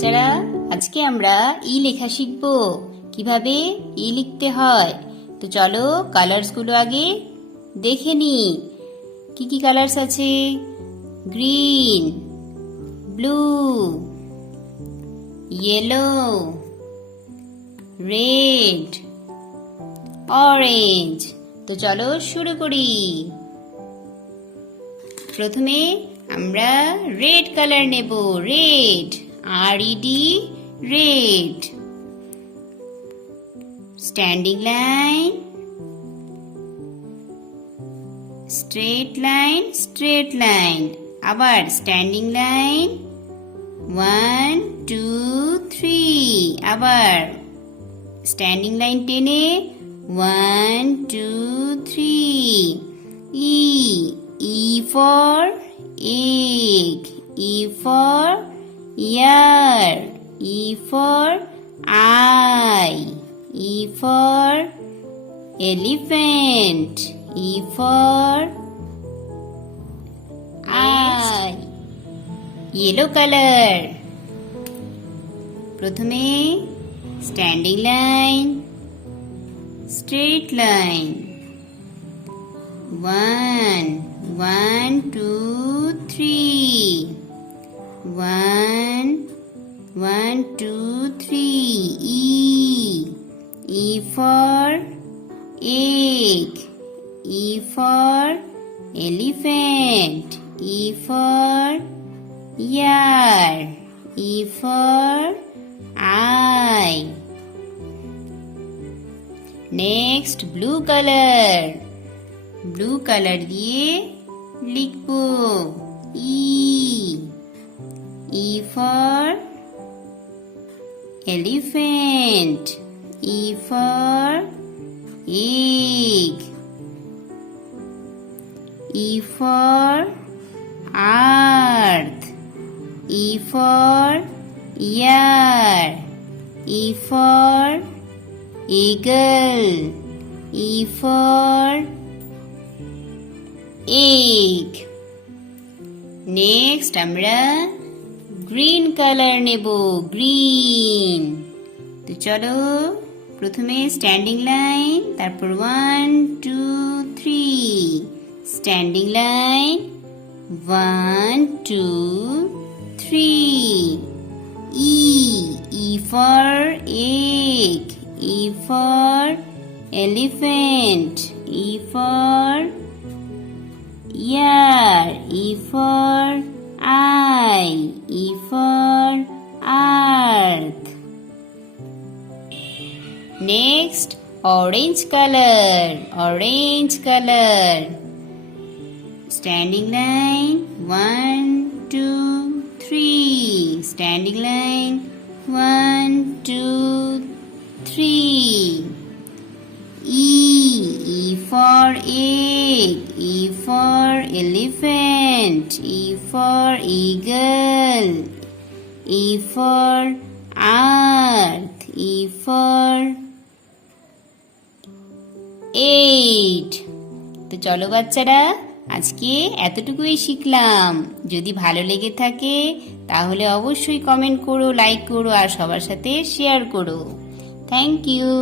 বাচ্চারা আজকে আমরা ই লেখা শিখব কিভাবে ই লিখতে হয়। তো চলো কালার্স গুলো আগে দেখে নি। কি কি কালার্স আছে? Green, blue, yellow, red, orange. তো চলো শুরু করি। প্রথমে আমরা রেড কালার নেব। Red, RED, red. Standing line, straight line, straight line. আবার স্ট্যান্ডিং লাইন 1 2 3। আবার স্ট্যান্ডিং লাইন টেনে 1 2 3। E for egg, E for ear, E for eye, E for elephant, E for eye. Yellow color. প্রথমে standing line, straight line 1 1 2 3 1 1 2 3। E for egg, E for elephant, E for ear, E for eye. Next blue color. Blue colour দিয়ে লিখব E for elephant, E for egg, E for earth, E for ear, E for eagle, E for egg. Next আমরা green colour নেব। Green. তো চলো প্রথমে standing line, তারপর 1 2 3। Standing line 1 2 3। E for egg, E for elephant, E for ear, E for eye, E for earth. Next orange color. Orange color. Standing line 1 2 3. Standing line 1 2 3. E for egg, E for elephant, E for eagle, E for earth, E for 8. তো চলো বাচ্চারা আজকে এতটুকুই শিখলাম। যদি ভালো লেগে থাকে তাহলে অবশ্যই কমেন্ট করো, লাইক করো আর সবার সাথে শেয়ার করো। Thank you.